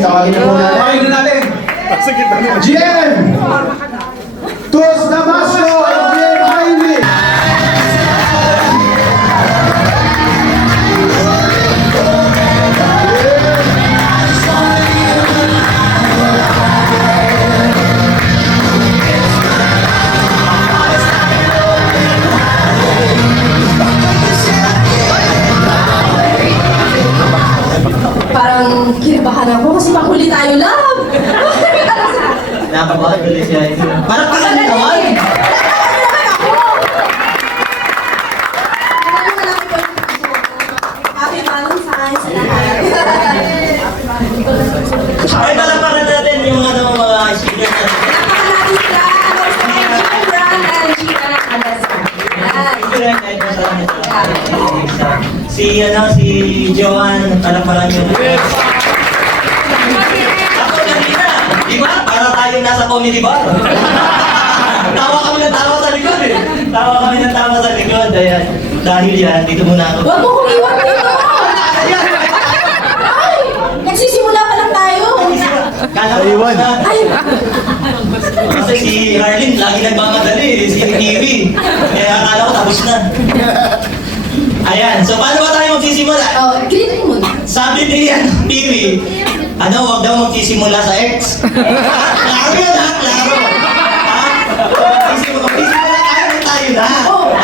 tawagin na po natin. Tawagin na natin. GM! Tus Damasio and GM Ivy! Parang kinabahan ako kasi panghuli tayo, love! Napapakit ulit siya. Parang kakalinawan. Happy Valentine's sa lahat. Ay, palapakan natin yung mga speaker natin. Napaka natin sila, Jim Brand and Gina Alazar. Si Joanne, palapakan yun. Ako kanina, di ba? Para tayo nasa comedy bar. Tawa kami ng tawa sa likod eh. Tawa kami ng tawa sa likod. Ayan. Dahil yan, dito muna ako. Huwag mo kong iwan dito! Ay! Nagsisimula pa lang tayo! Kala ko na. Ay! Kasi si Harleen lagi nagmamadali eh. Si Kiwi. Kaya akala ko tapos na. Ayan. So paano ba tayo magsisimula? Oh, greeting mo na. Sabi ni Kiwi, huwag daw magsisimula sa X. Klaro yan ha, klaro. Magsisimula tayo na. Oh,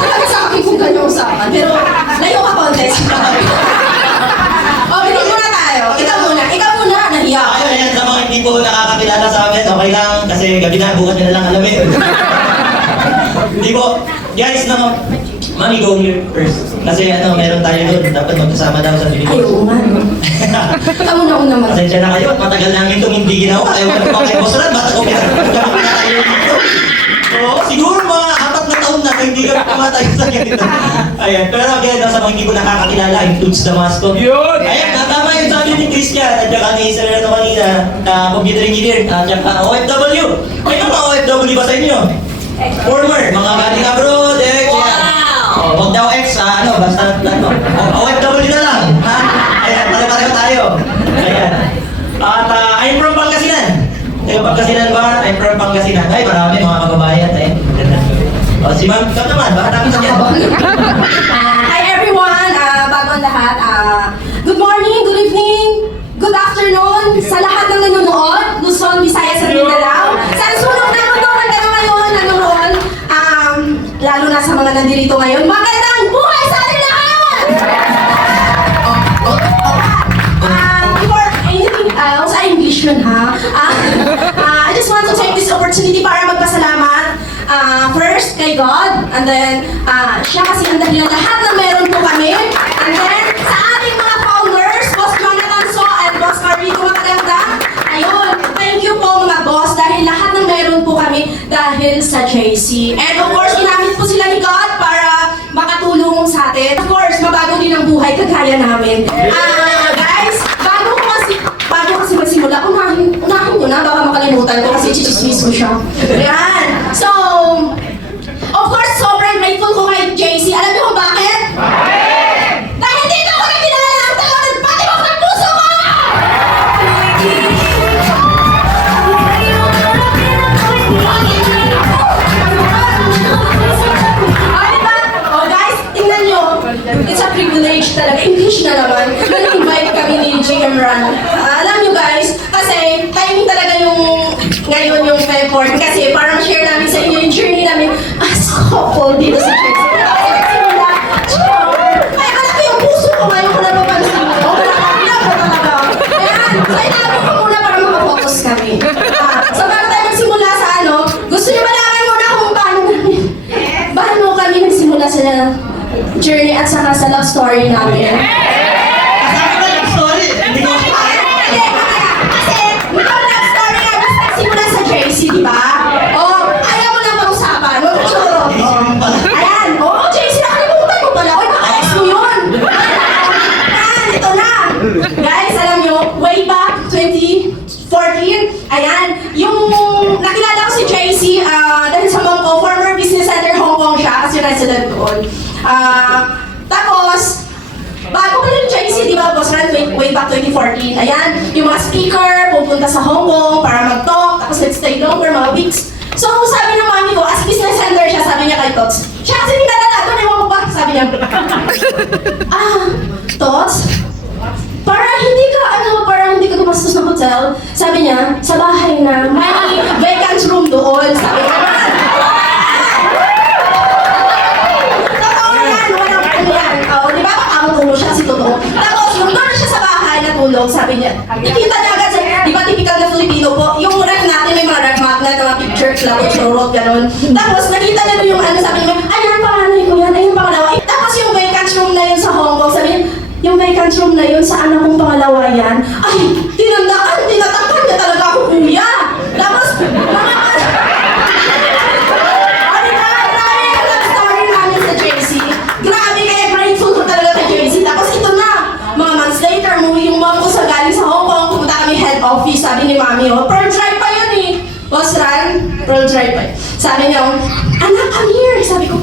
talaga sa akin kung ganyan usapan. Pero, layo ka contest. Oh, greeting muna tayo. Ikaw muna, nahiya ako. Ayan, sa mga hindi po nakakakilala sa amin, okay lang. Kasi gabi na, bukas nyo na lang alamin. Hindi po. Guys, Mami, go here first. Kasi meron tayo doon. Dapat magkasama daw sa Ay, Pilipinas. oo nga. Ikaw muna ako naman. Pasensya na kayo at matagal namin itong hindi ginawa. Ayaw ka naman kay Boss Rad, basta kung pinagkakaroon na tayo dito. So, siguro mga 4 na taon na hindi kami pumatay sa ganito. Ayan, pero again, sa mga hindi ko nakakakilala, yung Toots Damasio. Yun! Ayan, tama yung sabi ni Christian, at saka ni Sir kanina, computer engineer, at saka OFW. Ay, mga OFW ba sa inyo? Former, mga galing abroad, Huwag daw X, basta OFW na lang. Ha? Ayan, pare-pareho tayo. Ayan. At I'm from Pangasinan. Kayo Pangasinan ba? I'm from Pangasinan. Ay, marami mga kababayan. O, si Ma'am, ikaw naman, baka namin sa dyan. Hi everyone! Bago ang lahat, good morning, good evening, good afternoon sa lahat ng nanonood, Luzon, Visayas at Mindanao. Sa sulok ng mundo, magandang ngayon, nanonood, lalo na sa mga nandito ngayon, magandang buhay sa ating lahat! Before anything else, English yun ha. I just want to take this opportunity para magpasalamat first kay God, and then siya kasi ang dahilan lahat na meron po kami, and then sa ating mga founders, Boss Jonathan So and Boss Carrico Maganda. Ayun, thank you po mga boss dahil lahat ng meron po kami dahil sa JC. And of course, ginamit po sila ni God para makatulong sa atin. Of course, mabago din ang buhay kagaya namin. Guys, bago kasi magsimula, unahin nyo na, baka makalimutan ko kasi chichismis ko siya. Ayan. So, of course, sobrang grateful ko kay JC. Alam niyo kung bakit? Dahil dito ko na kilala ang talagang nagpatibok ng puso ko! Oh guys, tingnan nyo. It's a privilege talaga. English na naman. Na-invite kami ni GM Ran. Alam nyo guys, kasi timing talaga yung ngayon yung Feb 4. Kasi para ma-share namin sa inyo yung journey namin as couple dito sa church. Ay, alam ko yung puso ko ngayon ko na papansin mo. Wala ko talaga. Ayan, so inaabot ko muna para makafocus kami. So bago tayo magsimula sa gusto niyo malaman muna kung paano kami nagsimula sa journey at saka sa love story namin. Kasama na yung story. Hindi ko Kasi, yung love story namin nagsimula sa JC, di ba? Ayaw mo lang pag-usapan. Huwag mo sure. Ayan. JC, nakalimutan mo pala. Uy, maka-ex mo yun. Ayan, ito na. Guys, alam nyo, way back 2014, ayan, yung nakilala ko si JC dahil sa Mong Ko, former business center Hong Kong siya kasi resident doon. Tapos, back 2014. Ayan, yung mga speaker, pupunta sa Hong Kong para mag-talk, tapos nag-stay longer, mga weeks. So, sabi ng mami ko, as business center siya, sabi niya kay Tots, siya kasi pinadala doon, ewan ko ba? Sabi niya, Tots, para hindi ka gumastos ng hotel, sabi niya, sa bahay na, may vacant room doon, sabi niya. Totoo yan, walang ano yan. Oh, di ba, makamutulo siya si Totoo. Tapos, nung doon na siya sa bahay natulog, sabi niya, nakita niya agad, di ba typical na Filipino po, yung ref natin, may mga ref magnet, mga picture, club, churot, gano'n. Tapos, nakita niya doon yung ano, sabi niya, ayan, panganay ko yan, ayun, pangalawa. Tapos, yung vacant room na yun sa Hong Kong, sabi niya, yung vacant room na yun sa anak kong pangalawa yan, ay, tinatakpan niya talaga ako, kuya. Tapos, mga grabe yung love story namin sa JC. Grabe, kaya grateful ko talaga kay JC. Tapos ito na, mga months later, umuwi yung mom ko sa galing sa Hong Kong, pumunta kami head office, sabi ni mami, oh, Pearl Drive pa yun eh. Boss Ran, Pearl Drive pa. Sabi niya, oh, anak, come here. Sabi ko,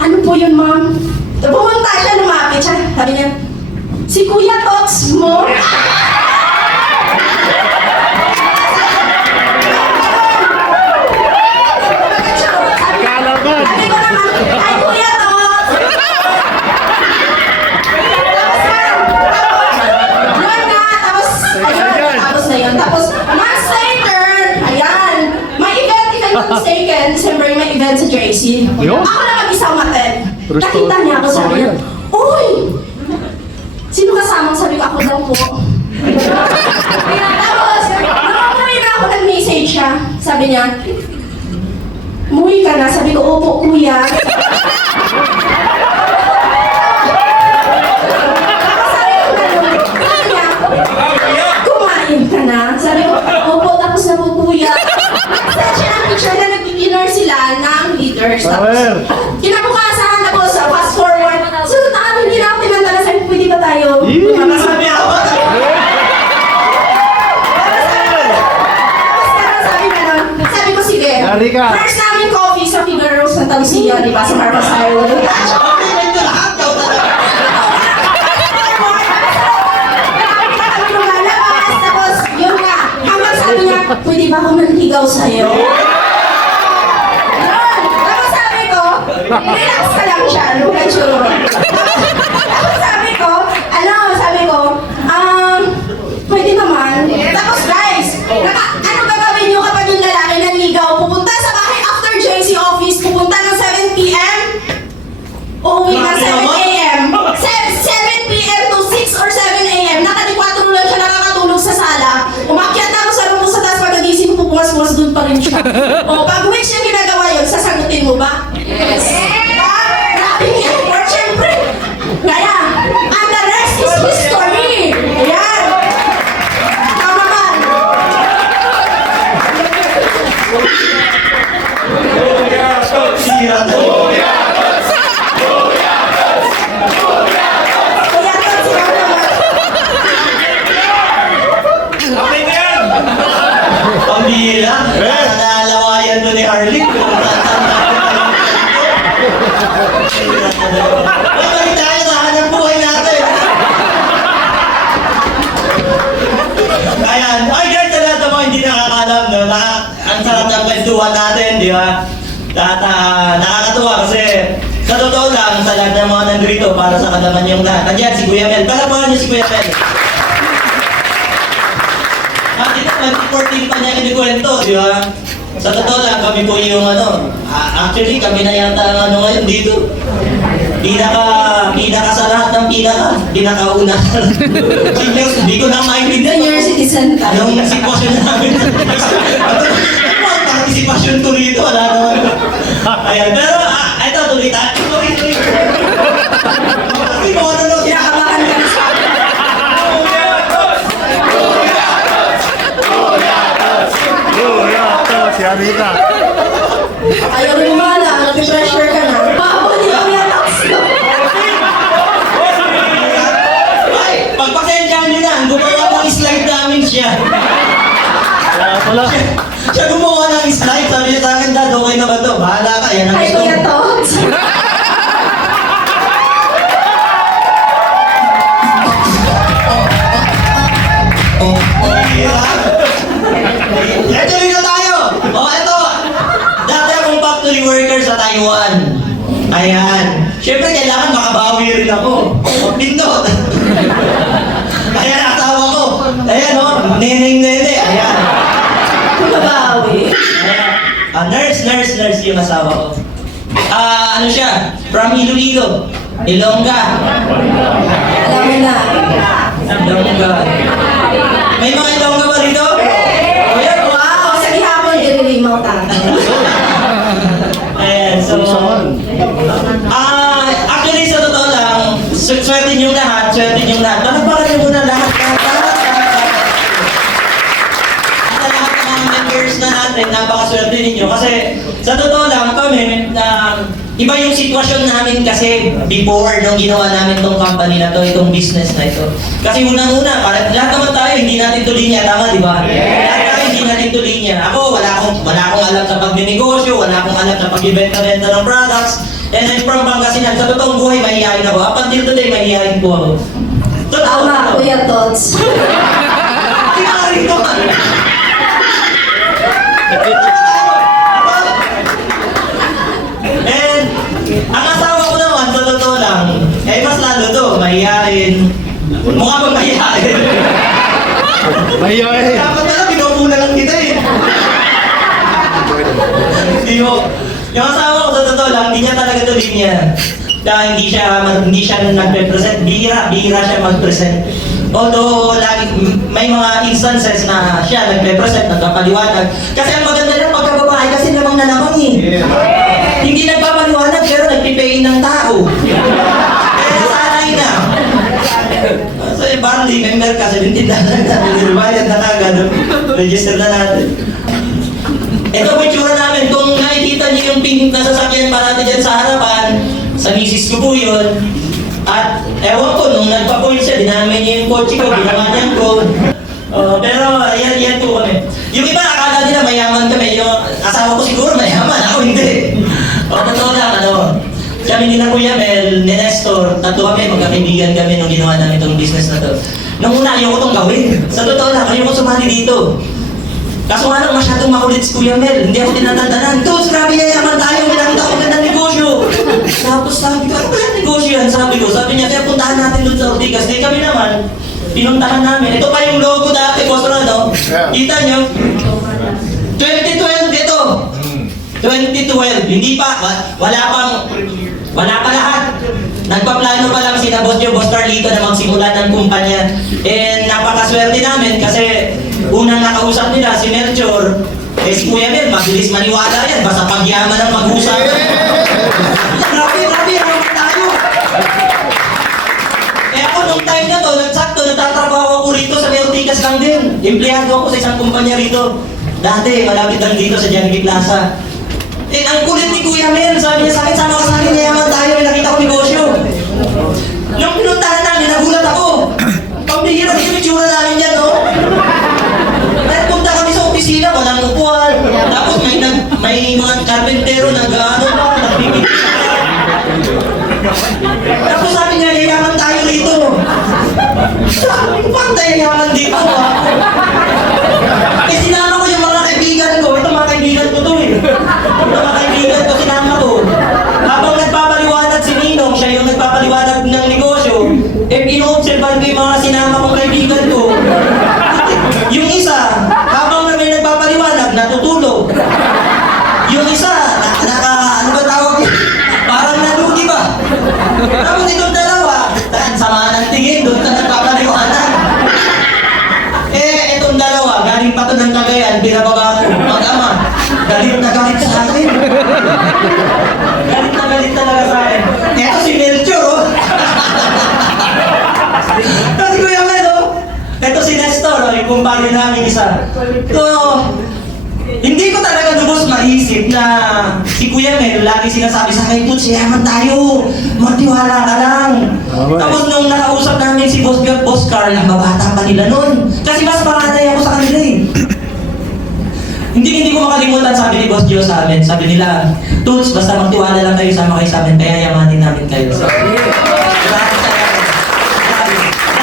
ano po yun, ma'am? Pumunta siya, lumapit siya. Sabi niya, si Kuya Tots mo. Sabi ko naman, ay Kuya Tots. Tapos na yun. Tapos, months later, ayan, may event, if I'm not mistaken, December may event sa JC. Ako na mag-isa umattend. Nakita niya ako, sabi niya, uy! Sino kasama? Sabi ko, ako daw po. Tapos, nakamuwi na ako, nag-message siya. Sabi niya, umuwi ka na. Sabi ko, opo, kuya. Tapos sabi ko, sabi niya, kumain ka na. Sabi ko, opo, tapos na po, kuya. Kasi siya ng picture na nag-dinner sila ng leaders. Tapos, kinabukasan, tapos, fast forward. So, hindi na ako tinandala. Sabi ko, pwede ba tayo? Sabi ako. Sabi ko, sige. Yari ka. First namin coffee sa Figueroa Santa Lucia, di ba? Sa Marcos Highway. Okay, medyo lahat daw talaga. Kami lumalabas, tapos yun nga. Hanggang sabi niya, pwede ba ako manligaw sa'yo? Yun. Tapos sabi ko, relax ka lang siya. Medyo. Tapos sabi ko, pwede naman. Tapos guys, ano gagawin niyo kapag yung lalaki nanligaw? Pupunta sa bahay after JC office, pupunta ng 7 p.m. Uuwi ng 7 a.m. 7 p.m. to 6 or 7 a.m. Nakalikwatro lang siya nakakatulog sa sala. Umakyat na ako sa room ko sa taas, pagkagising ko pupumas-pumas doon pa rin siya. O, pag which yung ginagawa yun, sasagutin mo ba? Yes. Grabe niya, or syempre. Kaya, and the rest is history. Ayan. Tama ba? Sira to. Kuya, Tots, ikaw naman. Pambira. Nalawayan to ni Harley. Bakit tayo nahanap buhay natin? Ayan. Ay guys, sa lahat ng mga hindi nakakalam, no? Ang sarap ng kwentuhan natin, di ba? Nakakatuwa kasi sa totoo lang, sa lahat ng mga nandito para sa kalaman yung lahat. Nandiyan si Kuya Mel. Palapakan niyo si Kuya Mel. Dito 2014 pa niya kinikwento, di ba? Sa totoo lang, kami po yung actually kami na yata ang ngayon dito. Pinaka sa lahat ng pinakauna. Seniors, hindi ko na maintindihan. Senior citizen tayo. Anong sitwasyon namin? Ano ang participation to rito? Wala naman. Ayan, pero ito, tuloy tayo. Tuloy. Kasi kung ano lang Kinakabahan ka na sa akin. Yari ka. Ayaw mo lumala, nag-pressure ka na. Bawal niyo ang yataks. Ay, pagpasensyahan nyo na, gumawa ng slide namin siya. Siya gumawa ng slide, sabi niya sa akin, Dad, okay na ba to? Bahala ka, yan ang Ay, gusto Kuya mo. Tots. Ito na tayo! O, ito! Dati akong factory worker sa Taiwan. Ayan. Siyempre, kailangan makabawi rin ako. Pindot. Ayan, asawa ko. Ayan, o. Neneng-nene. Ayan. Mabawi. Ayan. Nurse yung asawa ko. Ano siya? From Iloilo. Ilongga. Alam mo na. Ilongga. May mga Ilongga ba rito? O yan, o. Wow, sa gihapon, i-relimaw tayo. Ayan, so... actually, sa totoo lang, swerte niyong lahat. Palagpakan niyo muna lahat. At sa lahat ng mga members na natin, napakaswerte ninyo. Kasi, sa totoo lang, kami, iba yung sitwasyon namin kasi before nung ginawa namin tong company na to, itong business na ito. Kasi unang-una, lahat naman tayo, hindi natin tuloy niya, tama, di ba? Lahat tayo, hindi natin tuloy niya. Ako, wala akong alam sa pagnenegosyo, wala akong alam sa pagbibenta-benta ng products. And then from Pangasinan, sa totoong buhay, mahihayin ako. Up until today, mahihayin po ako. Tama, Kuya Tots. Kinarin ko man. And, ang asawa ko naman, sa totoo lang, mas lalo to, mahihayin. Mukha bang mahihayin? Mahihayin. Dapat pala, pinupuna lang kita eh. Yung asawa ko, sa totoo lang, hindi niya talaga tuloy niya. Dahil hindi siya nagpe-present, bihira siya mag-present. Although, may mga instances na siya nagpe-present, nagpapaliwanag. Kasi ang maganda lang pagkababae kasi lamang na lamang eh. Hindi nagpapaliwanag pero nagpipain ng tao. Kaya nasanay na. So, bandi, member ka, 17 na natin, bayad na kagad, register na natin. Ito po yung tsura namin. Kung nakikita niyo yung pink na sasakyan pa natin dyan sa harapan, sa misis ko po yun. At ewan ko, nung nagpa-point siya, dinamay niya yung kotse ko, ginawa niya ko. Pero yan po kami. Yung iba, akala nila mayaman kami. Yung asawa ko siguro mayaman, ako hindi. Totoo lang, kami ni Kuya Mel, ni Nestor, tatlo kami, magkakaibigan kami nung ginawa namin itong business na to. Nung una, ayaw ko itong gawin. Sa totoo lang, ayaw ko sumali dito. Kaso nga lang, masyadong makulit si Kuya Mel. Hindi ako tinatandanan. Tots, grabe yayaman tayo. May nakita ko ganda negosyo. Tapos sabi ko, ano ba yung negosyo yan? Sabi niya, kaya puntahan natin doon sa Ortigas. Di kami naman, pinuntahan namin. Ito pa yung logo dati, Boss Ronaldo. Kita nyo? 2012 ito. 2012. Hindi pa, wala pa lahat. Nagpaplano pa lang sina Boss Joe, Boss Carlito na magsimula ng kumpanya. And napakaswerte namin kasi unang nakausap nila si Melchor, si Kuya Mel, mabilis maniwala yan, basta pagyaman ang mag-usap. Grabe, naman tayo. Eh ako nung time na to, nagsakto, natatrabaho ako rito sa Ortigas lang din. Empleyado ako sa isang kumpanya rito. Dati, malapit lang dito sa Jollibee Plaza. Eh, ang kulit ni Kuya Mel, sabi niya sa akin, sama ka sa akin, yayaman tayo, may nakita ko negosyo. Nung pinuntahan namin, nagulat ako. Pambihira, dito yung tsura namin yan, no? Kaya punta kami sa opisina, walang upuan. Tapos may mga karpentero nag-ano pa, nagbibigay. Tapos sabi niya, yayaman tayo rito. Sabi ko, bakit tayo yayaman dito? Eh, sinama ko yung mga kaibigan ko. Ito mga kaibigan ko to eh. Ito mga kaibigan ko, sinama ko. Habang nagpapaliwanag si Ninong, siya yung nagpapaliwanag ng negosyo, eh, ino-observan ko yung mga sinama kong kaibigan ko. Yung isa, habang na may nagpapaliwanag, natutulog. Yung isa, ano ba tawag yun? Parang nalugi ba? Tapos itong dalawa, sama ng tingin, doon na nagpapaliwanag. Eh, itong dalawa, galing pa to ng Cagayan, binababa ko, mag-ama. Galit na galit sa akin. Galit na galit talaga sa akin. Eto si Melchor, oh. Kasi Kuya Mel, oh. Eto si Nestor, oh, yung kumpanya namin isa. So, hindi ko talaga lubos maisip na si Kuya Mel lagi sinasabi sa akin, Tots, yaman tayo, magtiwala ka lang. Tapos nung nakausap namin si Boss Carl, ang babata pa nila nun. Kasi mas panganay ako sa kanila eh. Hindi ko makalimutan, sabi ni Boss Joe sa amin. Sabi nila, Tots, basta magtiwala lang kayo, sama kayo sa amin, kaya yamanin namin kayo. So, that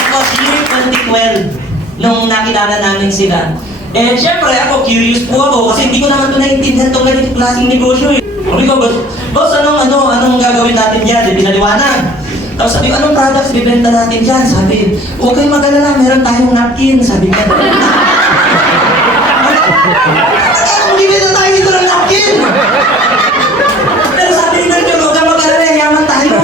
was year 2012. Nung nakilala namin sila. Eh, syempre ako, curious po ako kasi hindi ko naman ito naiintindihan itong ganitong klaseng negosyo eh. Sabi ko, boss, anong gagawin natin dyan? Di pinaliwanag. Tapos sabi ko, anong products bibenta natin dyan? Sabi, huwag kayong mag-alala, meron tayong napkin. Sabi ko, bibenta tayo dito ng napkin! Pero sabi ni Melchor, huwag kang mag-alala, yaman tayo.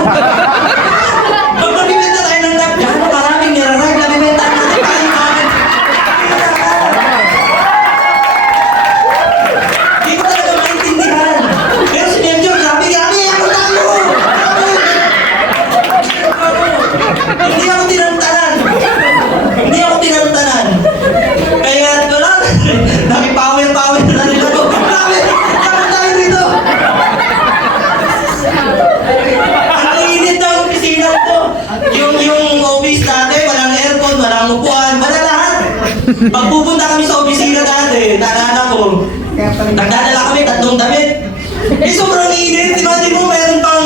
Pag magbibenta tayo ng napkin, ano maraming nirarag na bibenta natin tayo namin. Hindi ko talaga maintindihan. Pero si Melchor, grabe, yaman tayo! Hindi ako tinantanan. Kaya wala, naki-power na rin ako. Grabe, yaman tayo rito. Ang init ng opisina ko. Yung office natin, walang aircon, walang upuan, wala lahat. Pag pupunta kami sa opisina dati, naalala ko, nagdadala kami 3 damit. Eh sobrang init, di mo meron pang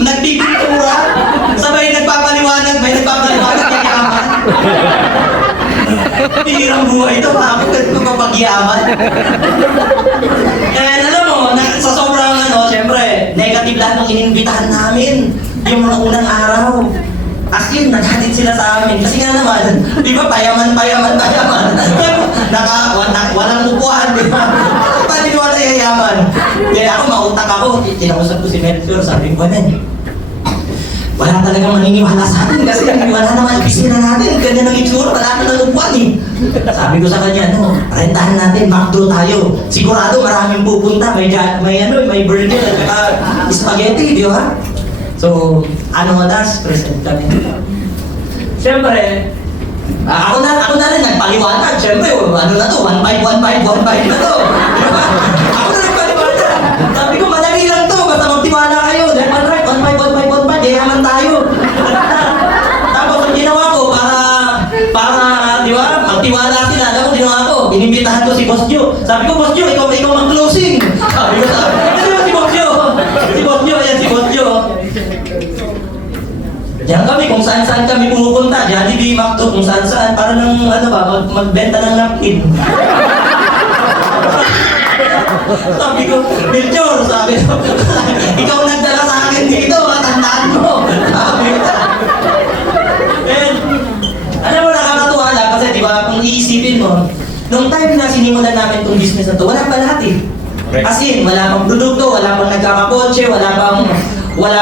nagpipintura, sabay nagpapaliwanag, may yaman. Tirang buhay ito, bakit magpapagyaman? Kaya alam mo, sa sobrang syempre, negative lahat ng inimbitahan namin. Yung mga unang araw. As in, naghatid sila sa amin. Kasi nga naman, di ba, payaman. Walang upuan, di ba? Paano di wala yayaman? Kaya ako, mautak ako. Tinausap ko si Melchor, sabi ko, wala talagang maniniwala sa atin kasi wala naman ang pisina natin. Ganda ng itsura, wala na ng upuan eh. Sabi ko sa kanya, rentahan natin, McDo tayo. Sigurado maraming pupunta, may burger at saka spaghetti, di ba? So, present kami. Siyempre, ako na rin nagpaliwanag. Siyempre, 1.5 na to. Di ba? Ako na nagpaliwanag. Sabi ko, madali lang to, basta magtiwala kayo. Then, 1.5, yaman tayo. Tapos, ang ginawa ko, para, di ba, magtiwala sila. Alam mo, ginawa ko, inimbitahan ko si Boss Joe. Sabi ko, Boss Joe, ikaw mag-closing. Sabi ko, si Boss Joe, ayan si Boss Joe. Diyan kami, kung saan-saan kami pumupunta. Jollibee, McDo, kung saan-saan. Para ng, magbenta ng napkin. Sabi ko, Melchor, sabi ko, ikaw nagdala sa akin dito, matandaan mo. Sabi ko. And, alam mo, nakakatuwa lang kasi di ba, kung iisipin mo, nung time na sinimulan namin itong business na to, wala pa lahat eh. As in, wala pang produkto, wala pang nagkakakotse, wala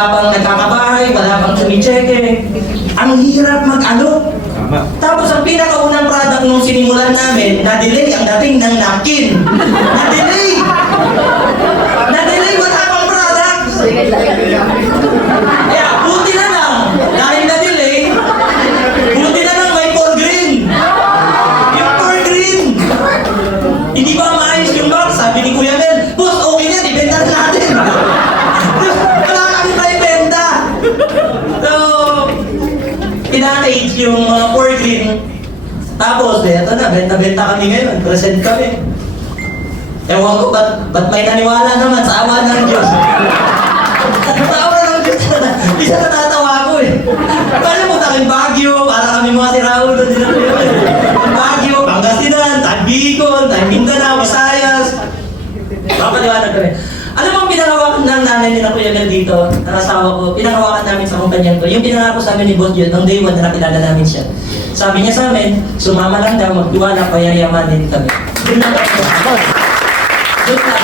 pang nagkakabahay, wala pang sumicheke. Ang hirap mag-alok. Tapos ang pinakaunang product nung sinimulan namin, na-delay ang dating ng napkin. Na-delay, wala pang product. Kaya, buti na lang. Dahil na-delay, buti na lang may Pour Green. Yung Pour Green. Hindi ba maayos yung box? Sabi ni Kuya Mel, boss, okay yan, ibenta natin. Wala kami pa ibenta. So, pinakage yung mga Pour Green. Tapos, eto na, benta-benta kami ngayon. Present kami. Ewan ko, ba't may naniwala naman sa awa ng Diyos? Sa awa ng Diyos, isa natatawa ko eh. Kaya mo taking Baguio, para kami mga si Raul doon din ako yun. Baguio, Pangasinan, Bicol, Mindanao, Visayas. Papaliwanag kami. Alam mo ang pinangawakan ng nanay ni na Kuya Mel dito, ng asawa ko, pinangawakan namin sa kumpanya ko. Yung pinangako sa amin ni Boss John, nung day 1 na nakilala namin siya. Sabi niya sa amin, sumama lang daw, magtiwala, payayamanin kami. Doon lang ako. Doon lang.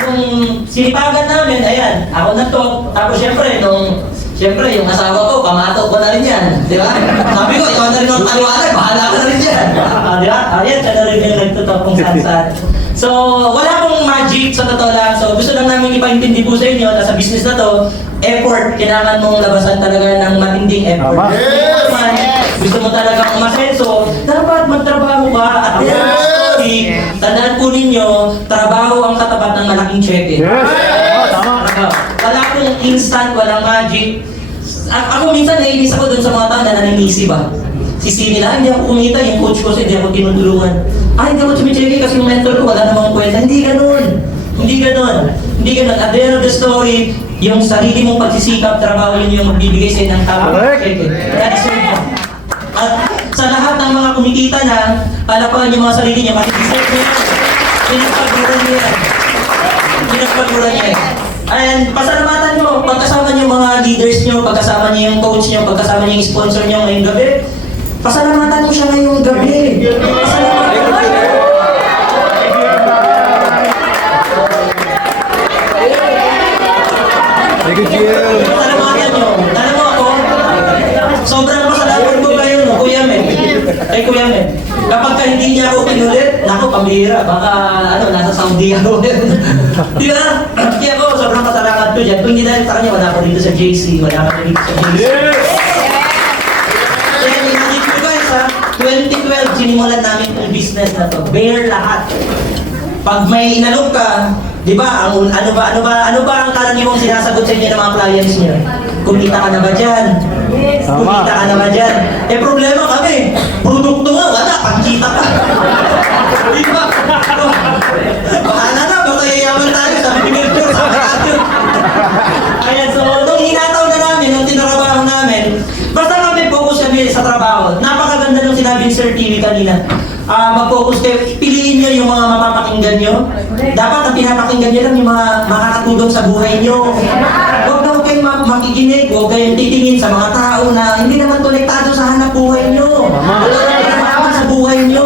Nung sinipagan namin, ayan, ako na to. Tapos syempre, yung asawa ko, pamatok ko na rin yan. Di ba? Sabi ko, ikaw na rin ang paliwanag, bahala ka na rin yan. Di ba? Ayan, siya na rin yung nagtotoo kung saan-saan. So, wala pong magic sa totoo lang. So, gusto lang namin ipaintindi po sa inyo na sa business na to, effort, kailangan mong labasan talaga ng matinding effort. Yes! Gusto mo talagang umasenso, dapat magtrabaho ka at story. Tandaan po ninyo, trabaho ang katapat ng malaking cheque. Yes! Wala pong instant, walang magic. Ako minsan naiinis ako dun sa mga tao na naningisi ba? Sisi nila, hindi ako kumita, yung coach ko kasi hindi ako tinutulungan. Hindi ako sumicheki kasi yung mentor ko wala namang kwenta. Hindi ganun. At the end of the story, yung sarili mong pagsisikap, trabaho yun yung magbibigay sa'yo ng tamang cheque. That is it. At sa lahat ng mga kumikita na, palapahan yung mga sarili niya, kasi deserve niya yan. Pinagpagmura niya yan. Pinagpagmura niya yan. And pasalamatan nyo, pagkasama niyo yung mga leaders nyo, pagkasama niyo yung coach nyo, pagkasama niyo yung sponsor nyo ngayong gabi, pasalamatan mo siya ngayong gabi. Pasalamatan mo siya. Pasalamatan nyo. Alam mo ako, sobrang pasalamat ko kayo, no, Kuya Mel. Kay Kuya Mel. Kapag ka hindi niya ako pinulit, naku, pambihira. Baka, nasa Saudi ako. Di ba? Kaya ako, sobrang pasalamat ko dyan. Kung hindi dahil sa kanya, wala ako dito sa JC, wala ako dito sa JC. Kaya imagine ko guys, 2012, sinimulan namin yung business na to. Bare lahat. Pag may inalok ka, di ba, ano ba ang karaniwang sinasagot sa inyo ng mga clients niyo? Kumita ka na ba dyan? Kumita ka na ba dyan? Eh, problema kami. Produkto nga, wala, pagkita ka. Di ba? Bahala na, baka yayaman tayo, sabi ni Melchor, sa radyo. Kaya so, nung hinataw na namin, nung tinarabaho namin, basta kami focus kami sa trabaho. Napakaganda nung sinabi ni Sir TV kanina. Mag-focus kayo, piliin nyo yung mga mapapakinggan nyo. Dapat ang pinapakinggan nyo lang yung mga makakatulong sa buhay nyo. Huwag na kayong makikinig, huwag kayong titingin sa mga tao na hindi naman konektado sa hanap buhay nyo. Wala sa buhay nyo.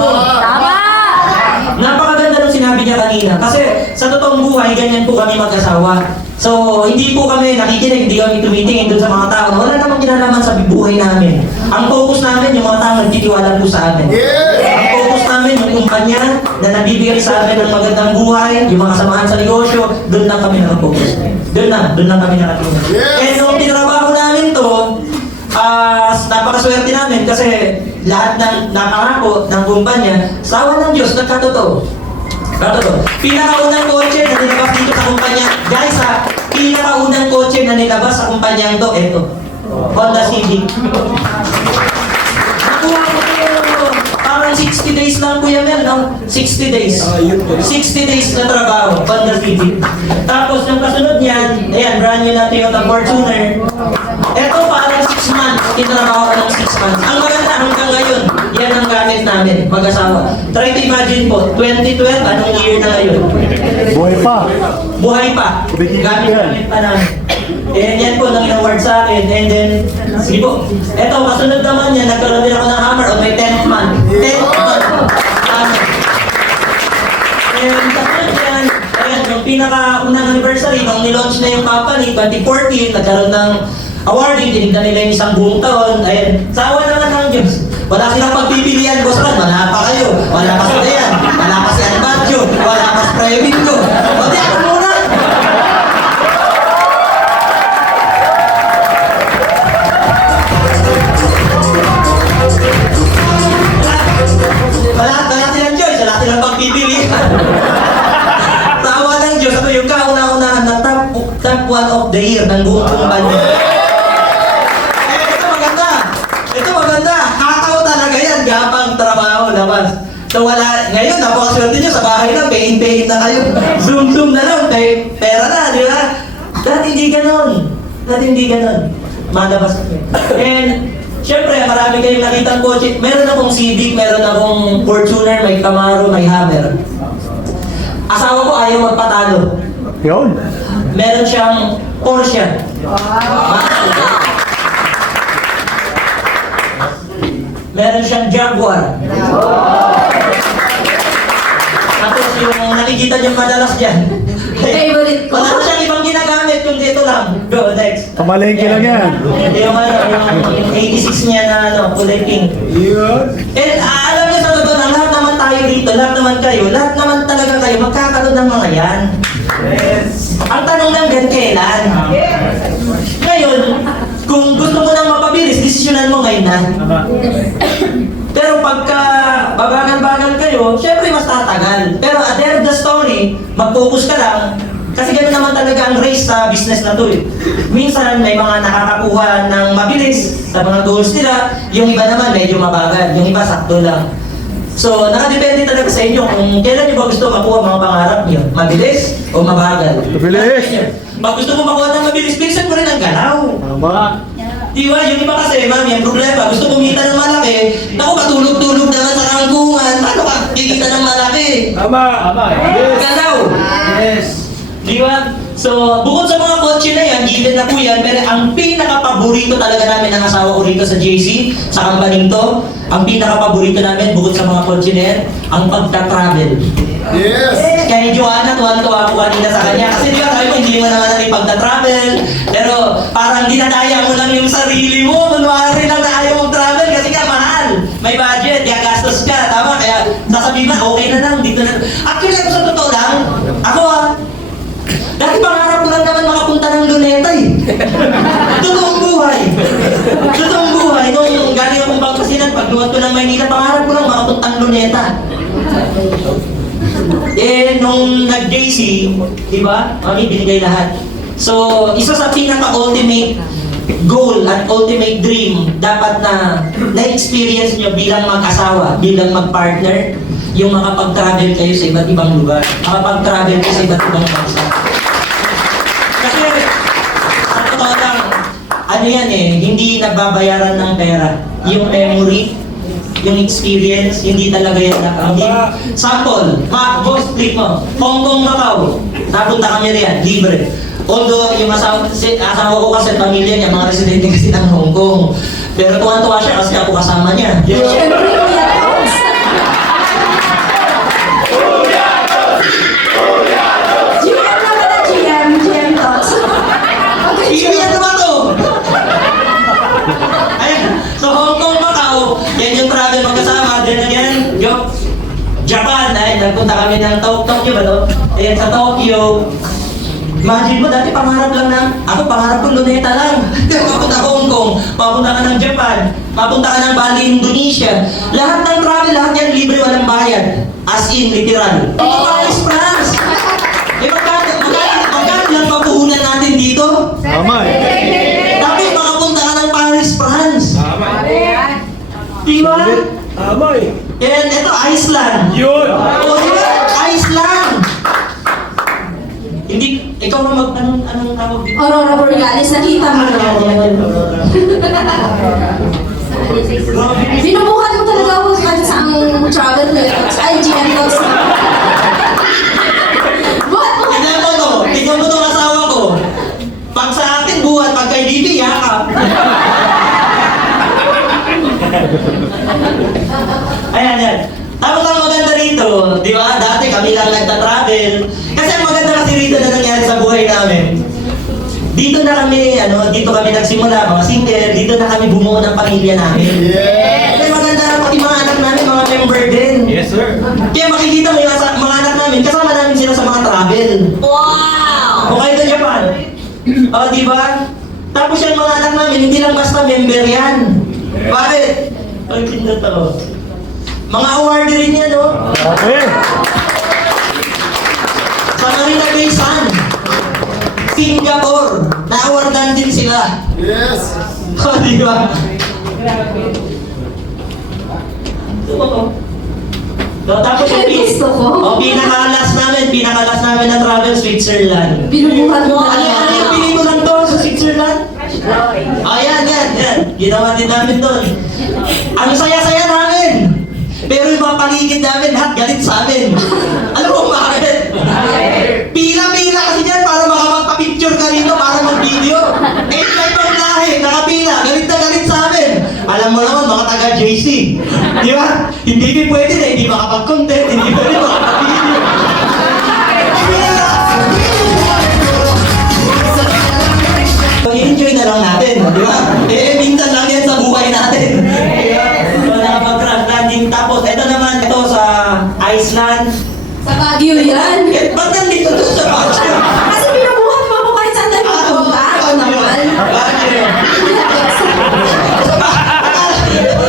Napakaganda nung sinabi niya kanina. Kasi sa totoong buhay, ganyan po kami mag-asawa. So, hindi po kami nakikinig, hindi kami tumitingin dun sa mga tao na wala namang kinalaman sa buhay namin. Ang focus namin, yung mga tao nagtitiwala po sa amin. Ang focus namin, yung kumpanya na nabibigay sa amin ng magandang buhay, yung mga samahan sa negosyo, doon lang kami nakafocus. Doon lang kami nakatingin. And nung tinrabaho namin to, napakaswerte namin kasi lahat ng nakangako ng kumpanya, sa awan ng Diyos, nagkatotoo. Pinakaunang kotse na nilabas dito sa kumpanya, guys pinakaunang kotse na nilabas sa kumpanya to, eto. Honda Civic. Nakuha ko ito, parang 60 days lang Kuya Mel, no? 60 days. 60 days na trabaho, Honda Civic. Tapos yung kasunod niyan, ayan, brand new na Toyota Fortuner. Eto parang 6 months, kinrabaho ko ng 6 months. Ang maganda hanggang ngayon, yan ang gamit namin, mag-asawa. Try to imagine po, 2012, anong year na ngayon? Buhay pa. Buhay pa. Gamit pa namin. And yan po, nang in-award sa akin. And then, sige po. Eto, kasunod naman yan, nagkaroon din ako ng hammer on my 10th month. 10th month. And kasunod yan, ayan, yung pinaka-unang anniversary, nung nilaunch na yung company, 2014, nagkaroon ng awarding, tinignan nila yung isang buong taon. Ayan, sawa naman ng Diyos. Wala silang pagpipilian, boss man. Wala pa kayo. Wala pa si Dayan. Wala pa si Albatio. Wala pa si Private ko. Pati ako muna. Wala silang choice. Wala silang pagpipilian. Tawa ng Diyos. Ako yung kauna-unahan na top 1 of the year ng buong kumpanya. Ito maganda. Hakaw talaga yan. Gapang trabaho, labas. So wala, ngayon, napakaswerte nyo sa bahay lang, pain-pain na kayo. Zoom-zoom na lang, pera na, di ba? Dati hindi ganon. Malabas kami. And, syempre, marami kayong nakitang kotse. Meron akong Civic, meron akong Fortuner, may Camaro, may Hammer. Asawa ko ayaw magpatalo. Yun. Meron siyang Porsche. Meron siyang Jaguar. Tapos yung nakikita niyong madalas dyan. Favorite ko. Wala siyang ibang ginagamit, yung dito lang. Go, next. Kamalengke lang yan. Yung 86 niya na kulay pink. And alam niyo sa totoo na lahat naman tayo dito, lahat naman kayo, lahat naman talaga kayo magkakaroon ng mga yan. Ang tanong lang gan kailan? Ngayon, kung gusto mo nang mapabilis, desisyonan mo ngayon na. Pero pagka babagal-bagal kayo, syempre mas tatagal. Pero at the end of the story, mag-focus ka lang. Kasi gano'n naman talaga ang race sa business na to eh. Minsan may mga nakakakuha ng mabilis sa mga goals nila, yung iba naman medyo mabagal, yung iba sakto lang. So, nakadepende talaga sa inyo kung kailan nyo ba gusto makuha mga pangarap nyo. Mabilis o mabagal? Mabilis! Pag gusto mo makuha ng mabilis, bilisan mo rin ang galaw. Tama. Di ba? Yung iba kasi, ma'am, yung problema, gusto kumita ng malaki, naku, patulog-tulog naman sa kangkungan, paano ka kikita ng malaki? Tama. Yes. Galaw! Yes. Di ba? So, bukod sa mga kotse na yan, given na po yan, pero ang pinaka-paborito talaga namin ng asawa ko rito sa JC, sa kampaning to, ang pinaka-paborito namin, bukod sa mga kotse na yan, ang pagta-travel. Yes. Kaya Joanna, tuwan-tuwa po kanina sa kanya. Kasi di ba, sabi mo, hindi mo naman natin pagta-travel, pero parang dinadaya mo lang yung sarili mo, kunwari lang na ayaw mong travel kasi nga mahal. May budget, kaya gastos ka, tama? Kaya sasabihin mo, okay na lang, dito na. Actually, ako sa totoo lang, ako dati pangarap ko lang naman makapunta ng Luneta eh. Totoong buhay. Totoong buhay. Nung galing akong Pangasinan, pagluwag ko ng Maynila, pangarap ko lang makapunta ng Luneta. Eh, nung nag-JC, di ba? Mami, binigay lahat. So, isa sa pinaka-ultimate goal at ultimate dream dapat na-experience nyo bilang mag-asawa, bilang mag-partner, yung makapag-travel kayo sa iba't ibang lugar. Makapag-travel kayo sa iba't ibang bansa. Kasi, sa totoo lang, ano yan eh, hindi nagbabayaran ng pera. Yung memory, yung experience, hindi talaga yan nakakabit. Sample, boss, trip mo, Hong Kong, Macau, napunta kami riyan, libre. Although, yung asawa ko kasi, pamilya niya, mga residente kasi ng Hong Kong. Pero tuwan-tuwa siya kasi ako kasama niya. Siyempre, Kuya Tox. GM na pala, GM Tox. Okay, Ibi, ano ba to? Ayan, so Hong Kong, Macau, yan yung travel magkasama. Then again, Japan, ay, nagpunta kami ng Tokyo ba to? Ayan, sa Tokyo. Imagine mo, dati pangarap lang ako pangarap ko Luneta lang. Papunta Hong Kong, papunta ka ng Japan, papunta ka ng Bali, Indonesia. Lahat ng travel, lahat yan libre, walang bayad. As in, literal. Paris, France! Eh, magkano lang papuhunan natin dito? Tama eh. Tapos makapunta ka ng Paris, France. Tama. Diba? Tama eh. And ito, Iceland. Yun. O, diba? Iceland! Hindi, ikaw na anong tawag dito? Aurora Borealis, nakita mo na. Binubuhat mo talaga ako kahit sa ang travel Kuya Tox. Ay, GM Tox. Buhat mo. Tignan mo to asawa ko. Pag sa akin buhat, pag kay Bibi, yakap. Ayan, yan. Tapos ang maganda rito, di ba? Dati kami lang nagta-travel. Kasi ang maganda kasi rito na nangyari sa buhay namin. Dito na kami, dito kami nagsimula, mga single, dito na kami bumuo ng pamilya namin. Yes. Kaya maganda na pati mga anak namin, mga member din. Yes, sir. Kaya makikita mo yung mga anak namin, kasama namin sila sa mga travel. Wow! O kayo sa Japan. O, di ba? Tapos yung mga anak namin, hindi lang basta member yan. Bakit? Ay, pindot ako. Mga award rin yan, no? Okay. Sa Marina Bay Sands, Singapore, na-awardan din sila. Yes. O, di ba? So, tapos yung Gusto ko. pinakalas namin na travel, Switzerland. Binubuhat mo Ano yung pili ko lang to sa Switzerland? Yan. Ginawa din namin doon. Ang saya-saya namin. Pero yung mga paligid namin, lahat galit sa amin. Alam mo bakit? Pila-pila kasi dyan para makapagpa-picture ka rito, para mag-video. Eh, may ibang lahi, nakapila, galit na galit sa amin. Alam mo naman, mga taga-JC. Di ba? Hindi pwede na, hindi makapag-content, hindi pwede makapag-video. I-enjoy na lang natin, di ba? Eh, minsan lang yan sa buhay natin. Di ba? So, nakapag-crash landing. Tapos, ito naman, ito sa Iceland. Sa Baguio yan. Eh, ba't nandito to sa Baguio? Kasi binubuhat mo ako kahit saan tayo pupunta. Ako naman. Baguio. Kuya Tox.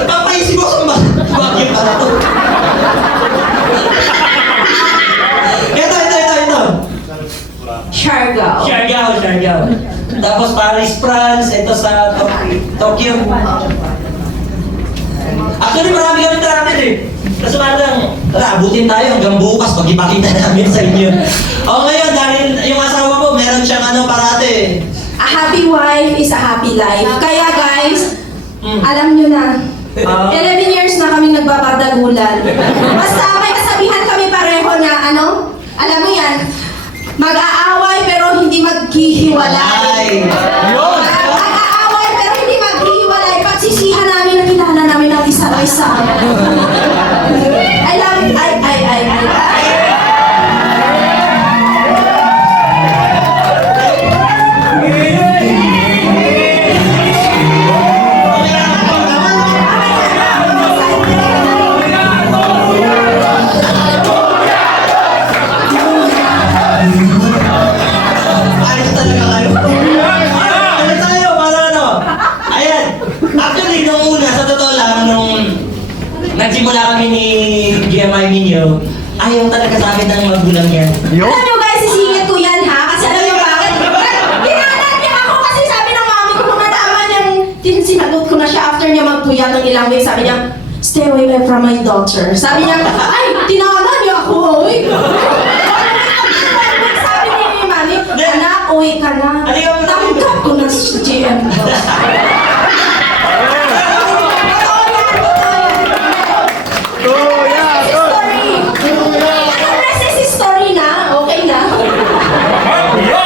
Papaisip ko sa Baguio para to. Ito. Siargao. Siargao. Tapos Paris, France. Ito sa Tokyo. Actually, marami kami travel eh. Kaso lang, abutin tayo hanggang bukas pag ipakita namin sa inyo. O ngayon, dahil yung asawa ko, meron siyang parate. A happy happy wife is a happy life. Kaya guys, alam nyo na, 11 years na kami nagbabadagulan. Basta may kasabihan kami pareho na alam mo yan, mag-aaway pero hindi maghihiwalay. Mag-aaway pero hindi maghihiwalay. Pagsisihan namin, nakilala namin ang isa-isa. I love it. Ayos talaga kayo. Ano tayo? Para ano? Ayan. Actually, nung una, sa totoo lang, nung nagsimula kami ni GMI Minyo, ayaw talaga sa akin ng magulang yan. Yun. Alam nyo guys, sisingit ko yan ha? Kasi alam nyo bakit? Ginanan niya ako kasi sabi ng mami ko nung nalaman niyang sinagot ko na siya after niya magpuyat ng ilang days. Sabi niya, stay away from my daughter. Sabi niya, ay, tinanan niya ako. Uy. Sabi ni mami, anak, uwi ka na. Tanggap ko na si GM.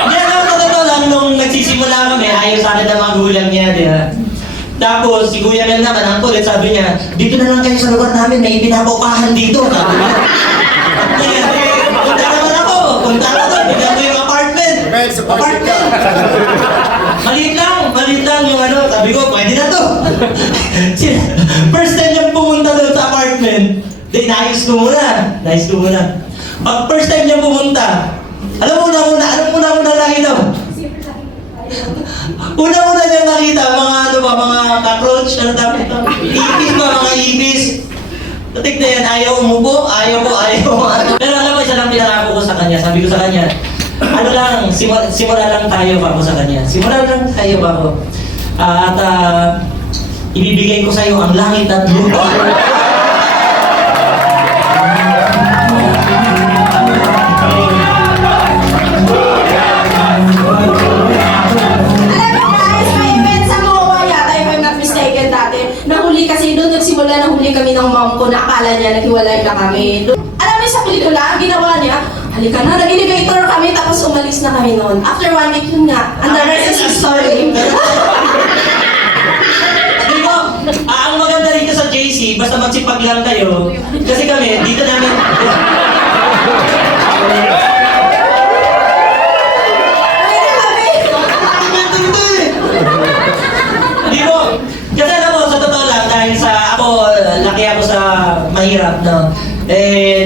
Yan ang sa totoo lang, nung nagsisimula kami, ayaw sa akin ng magulang niya, di ba? Tapos, si Kuya Mel naman, ang kulit, sabi niya, dito na lang kayo sa lugar namin, may pinapukahan dito. Sabi niya, punta naman ako, punta ako doon, bigyan ko yung apartment. Guys, sa politika. Maliit lang yung sabi ko, pwede na to. First time niyang pumunta doon sa apartment, nais ko muna. Pag first time niyang pumunta, anong una nakita mo? Una niya nakita, mga cockroach, ipis ba, mga ipis. Tatik na yan, ayaw umupo, ayaw. Pero alam mo, isa lang pinangako ko sa kanya, sabi ko sa kanya, simula lang tayo pa ako sa kanya. At ibibigay ko sa iyo ang langit at lupa. Nahuli kami ng mom ko na akala niya naghiwalay na kami. Alam mo sa pelikula, ang ginawa niya, halika na, nag-elevator kami tapos umalis na kami noon. After 1 week yun nga, and the rest is history. Di ba, ang maganda rito sa JC, basta magsipag lang kayo, kasi kami, dito namin... Di ba, kasi alam mo, sa totoo lang, dahil sa laki ako sa mahirap, no?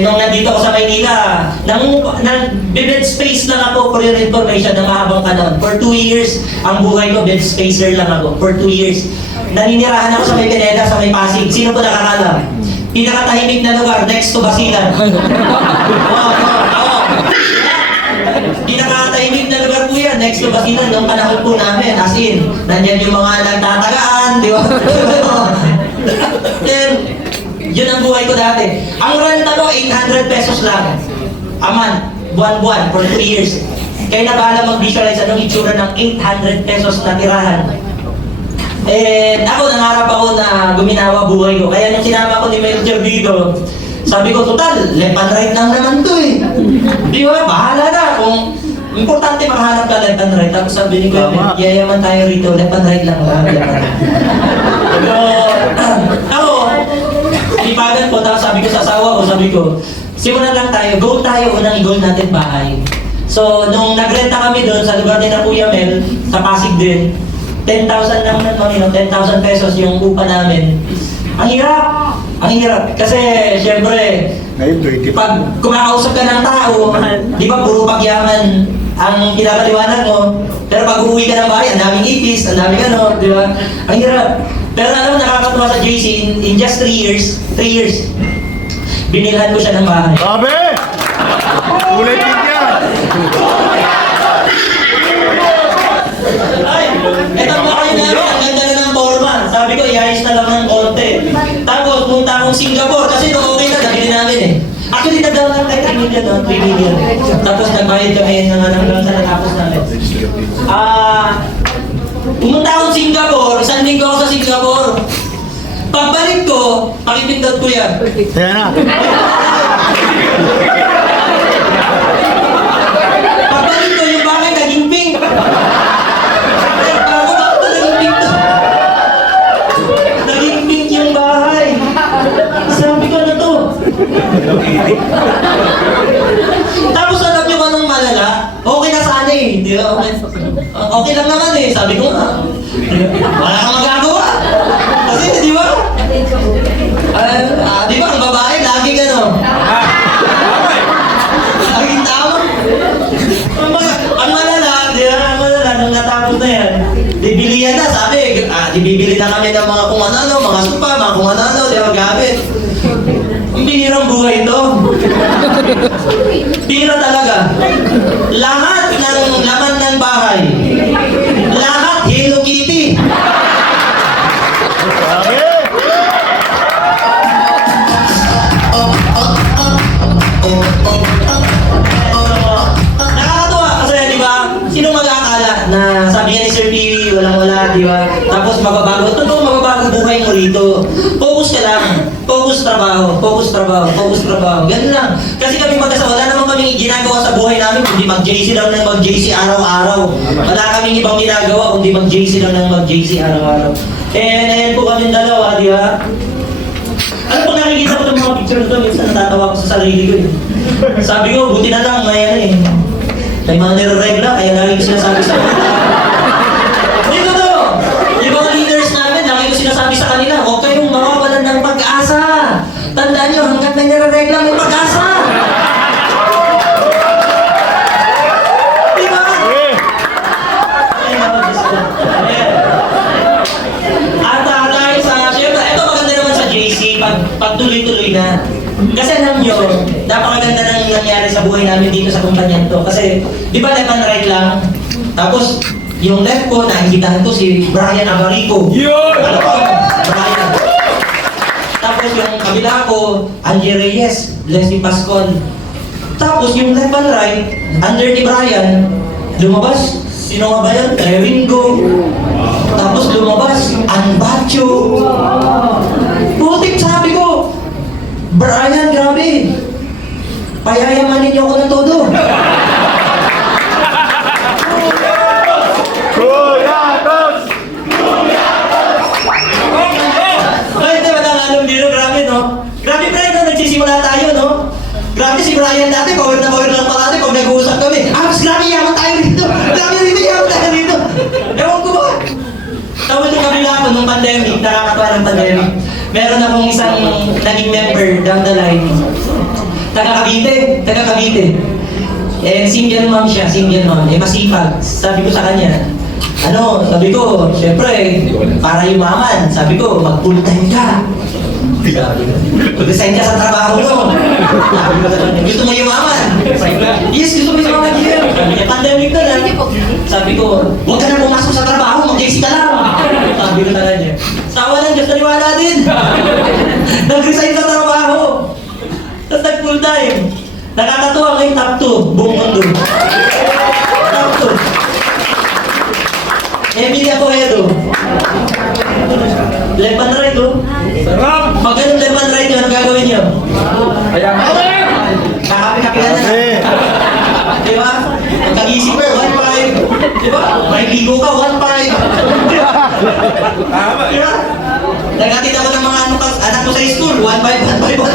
Nung nandito ako sa Maynila, bed space lang ako for your information na mahabang kanon. For 2 years, ang buhay ko, bed spacer lang ako. For 2 years. Naninirahan ako sa may Pineda, sa may Pasig. Sino po nakakalam? Pinakatahimik na lugar, next to Basilan. Pinakatahimik na lugar po yan, next to Basilan, nung panahon po namin. As in, nandyan yung mga nagtatagaan, di ba? Yun ang buhay ko dati. Ang renta ko, 800 pesos lang. A month, buwan-buwan, for 3 years. Kaya na bahala mag-visualize anong itsura ng 800 pesos na tirahan. Ako, nangarap ako na guminawa buhay ko. Kaya nung sinama ko ni Melchor dito, sabi ko, total, left and right lang naman to eh. Di ba, bahala na. Kung importante makahanap ka left and right. Tapos sabi ni Kuya, yayaman tayo rito, left and right lang. Ako, ipagan ko, tapos sabi ko sa asawa ko, sabi ko, simulan lang tayo, goal tayo, unang i-goal natin bahay. So, nung nagrenta kami doon sa lugar din na Kuya Mel, sa Pasig din, 10,000 lang naman, 10,000 pesos yung upa namin. Ang hirap. Kasi, syempre, pag kumakausap ka ng tao, di ba, puro pagyaman ang pinapaliwanag mo. Pero pag uuwi ka ng bahay, ang daming ipis, ang daming di ba? Ang hirap. Pero alam mo, nakakatuwa sa JC, in just 3 years, binilhan ko siya ng bahay. Sabi! Ulit din yan! Ay, eto mga kayo namin, ang ganda na ng forma. Sabi ko, iayos na lang ng konti. Tapos, punta akong Singapore, kasi nung okay na, nabili namin eh. Actually, nag-down lang tayo 3 million, 3 million. Tapos, nagbayad kami hanggang sa natapos namin. Pumunta akong Singapore, 1 linggo ako sa Singapore. Pagbalik ko, pakipindot ko yan. Kaya na. Pagbalik ko yung bahay, naging pink. Ako, bakit ba naging pink to? Naging pink yung bahay. Sabi ko na to. Tapos alam nyo anong malala? Okay na sana eh. Di ba? Okay lang naman eh. Sabi ko nga. Wala kang magagawa. Kasi di ba? Di ba ang babae laging ano? Laging tama. Ang malala, di ba? Ang malala, nung natapos na yan. Bibilihan na, sabi. Bibili na kami ng mga kung ano, mga supa, mga kung ano, di ba gamit. Ang bihirang buhay ito. Pira talaga. Lahat ng laman ng bahay. Lahat Hello Kitty. Nakakatuwa kasi di ba? Sino mag-aakala na sabi niya ni Sir Pee, walang-wala, di ba? Tapos mababago. Totoo, mababago buhay mo rito. Focus ka lang. Focus trabaho, focus trabaho, focus trabaho. Ganun lang. Kasi kami mag-asawa, wala naman kami ginagawa sa buhay namin kundi mag-JC lang ng mag-JC araw-araw. Wala kaming ibang ginagawa kundi mag-JC lang ng mag-JC araw-araw. And ayan po kami dalawa, di ba? Ano po nakikita ko ng mga picture nito, minsan natatawa ko sa sarili ko eh. Sabi ko, buti na lang, may ano eh. May mga nire-regla, kaya lagi ko sinasabi sa kanila. Dito to! Yung mga leaders namin, lagi ko sinasabi sa kanila, huwag kayong mawawalan ng pag-asa. Tandaan nyo, hanggang may nire-regla, may pag-asa. Di ba? Ay, Diyos ko. At dahil sa, syempre, ito maganda naman sa JC, pag tuloy-tuloy na. Kasi alam nyo, napakaganda nang nangyari sa buhay namin dito sa kumpanyan to. Kasi, di ba left and right lang? Tapos, yung left ko, nakikitahan ko si Brian Abarico. Ano ko? Brian. Tapos yung kabila ko, Angie Reyes, Leslie Pascon. Tapos yung left and right, under ni Brian, lumabas, sino nga ba yan? Rewingo. Tapos lumabas, Anbacho. Putik, sabi ko, Brian, grabe. Payayamanin niyo ako ng todo. Ay, di ba nangalong dito? Grabe, no? Grabe, Brian, no? Nagsisimula tayo, no? Grabe si Brian dati, power na power lang parati pag nag-uusap kami. Mas grabe yaman tayo dito. Grabe dito, yaman tayo dito. Ewan ko ba? Tapos yung kabila ako nung pandemic, nakakatawa ng pandemic. Meron akong isang naging member down the line. Taga Cavite. Eh, single mom siya, single mom. Eh, masipag. Sabi ko sa kanya, sabi ko, syempre, para yumaman. Sabi ko, mag-full time ka. Mag-resign ka sa trabaho mo. Sabi ko sa kanya, gusto mo yumaman? Yes, gusto mo yumaman. Yeah. Pandemic na lang. Sabi ko, huwag ka na pumasok sa trabaho, mag-JC ka lang. Sabi ko sa kanya, sawa lang, Diyos naniwala din. Nag-resign sa trabaho. Tapos nag-full time. Nakakatuwa ngayon, top 2, buong mundo. Top 2. Emily Acoedo. Left and right, oh. Sarap! Pag ganun left and right nyo, ano gagawin nyo? Kakapi-kapi ka na. Diba? Pagkagising ko, 1.5. Diba? May ligo ka, 1.5. Diba? Naghatid ako ng mga anak ko sa school, 1.5, 1.5.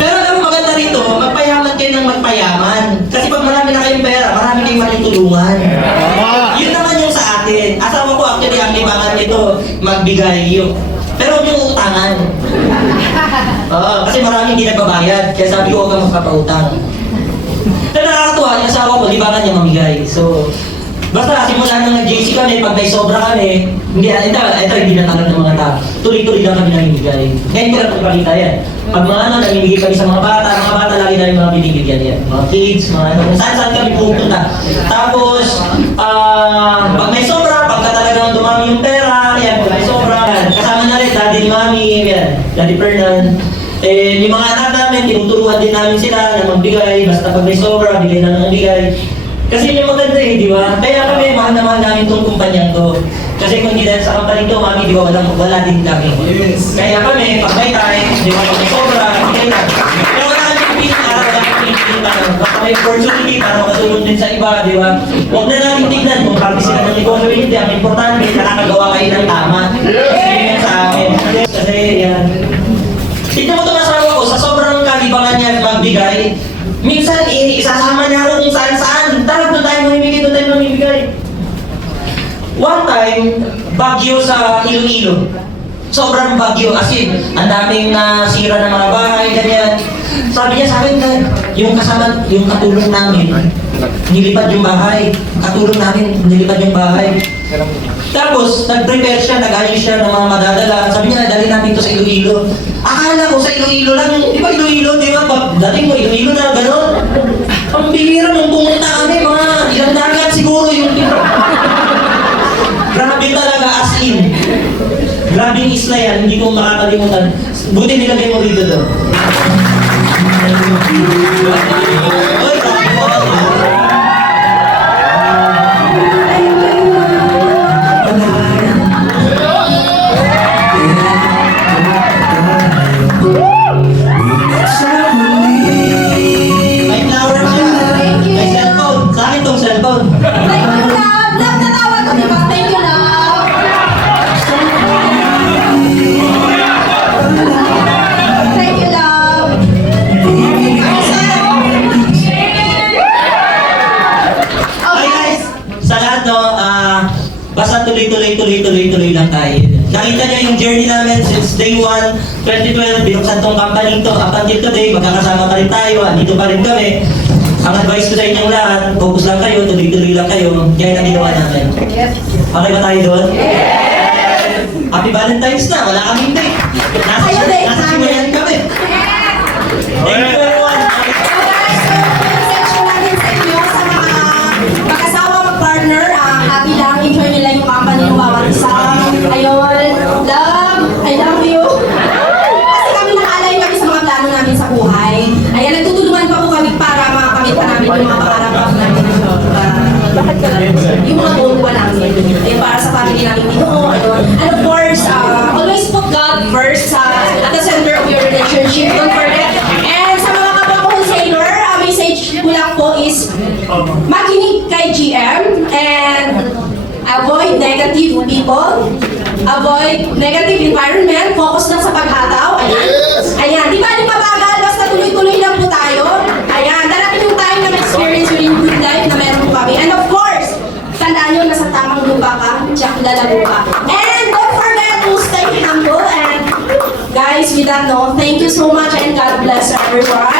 Pero alam mo maganda rito, magpayaman kayo ng magpayaman. Kasi pag marami na kayong pera, marami kayong matutulungan. Yun naman yung sa atin. Asawa ko actually ang libangan nito, magbigay yung. Pero yung utangan. Kasi marami hindi nagbabayad. Kaya sabi ko, huwag kang magpapautang. Pero nakakatuwa, yung asawa ko, libangan niya mamigay. So, basta simula nang nag-JC kami, pag may sobra kami, ito hindi na tanong ng mga tao. Tuloy-tuloy lang kami namimigay. Ngayon ko lang ipakita yan. Pag mga namimigay kami sa mga bata lagi namin mga binibigyan yan. Mga kids, mga kung saan kami pupunta. Tapos, pag may sobra, pagka talagang dumami yung pera, yan, pag may sobra, kasama na rin, daddy, mami, yan, daddy Fernan. Eh, yung mga anak namin, tinuturuan din namin sila na magbigay, basta pag may sobra, bigay na ng bigay. Kasi yung maganda eh, di ba? Kaya kami, mahal na mahal namin itong kumpanyang to. Kasi kung hindi dahil sa company to, mami, di ba, wala din kami. Yes. Kaya kami, pag may time, di ba, pag may sobra, hindi na. Kaya wala kami pipiliin, wala kami pipiliin, baka may opportunity para makatulong din sa iba, di ba? Huwag na natin tignan kung parang sila ng negosyo, hindi. Ang importante, nakakagawa kayo ng tama. Kasi yun sa akin. Kasi yan. Tignan mo itong asawa ko, sa sobrang kalibangan niya at magbigay, minsan, isasama niya ako kung saan-saan. Tara, doon tayo mamimigay, doon tayo mamimigay. One time, bagyo sa Iloilo. Sobrang bagyo, as in, ang daming nasira ng mga bahay, ganyan. Sabi niya sa akin, yung kasama, yung katulong namin, nilipad yung bahay. Katulong namin, nilipad yung bahay. Tapos, nag-prepare siya, nag-ayos siya ng mga madadala. Sabi niya, dali natin ito sa Iloilo. Akala ko sa Iloilo lang, di ba Iloilo, di ba? Dating mo, Iloilo na, gano'n. Ang bihira nung pumunta kami, mga ilang dagat siguro yung grabe talaga, as in. Grabe yung isla yan, hindi ko makakalimutan. Buti nilagay mo dito doon. Oy, grabe mo. May flower pa siya. May cellphone. Sa akin tong cellphone. Thank you, love. Love na tawag ko, di ba? Thank you, love. Thank you, love. Okay guys, sa lahat no, basta tuloy lang tayo. Nakita niyo yung journey namin since day 1, 2012, binuksan tong company to. Up until today, magkakasama pa rin tayo, andito pa rin kami. Ang advice ko sa inyong lahat, focus lang kayo, tuloy lang kayo, kaya na ginawa natin. Okay ba tayo doon? Happy Valentine's na, wala kaming date. Nasa simulan kami. Thank you everyone. Partner, happy lang, enjoy nyo lang yung company ng bawat isa. Ayun, love, I love you. Kasi kami nakaalay kami sa mga plano namin sa buhay. Ayan, nagtutulungan pa po kami para makamit pa namin yung mga pangarap namin. Yung mga goal pa namin. Ayun, para sa family namin dito. Ayun. And of course, always put God first at the center of your relationship. Don't forget. And sa mga kapwa ko wholesaler, message ko lang po is makinig kay GM and avoid negative people, avoid negative environment, focus lang sa paghataw. Ayan. Ayan. Di ba mabagal, basta tuloy-tuloy lang po tayo. Ayan. Darating yung time na experience yung good life na meron po kami. And of course, tandaan nyo, nasa tamang lupa ka, tiyak lalago ka. And don't forget to stay humble and guys, with that note, thank you so much and God bless everyone.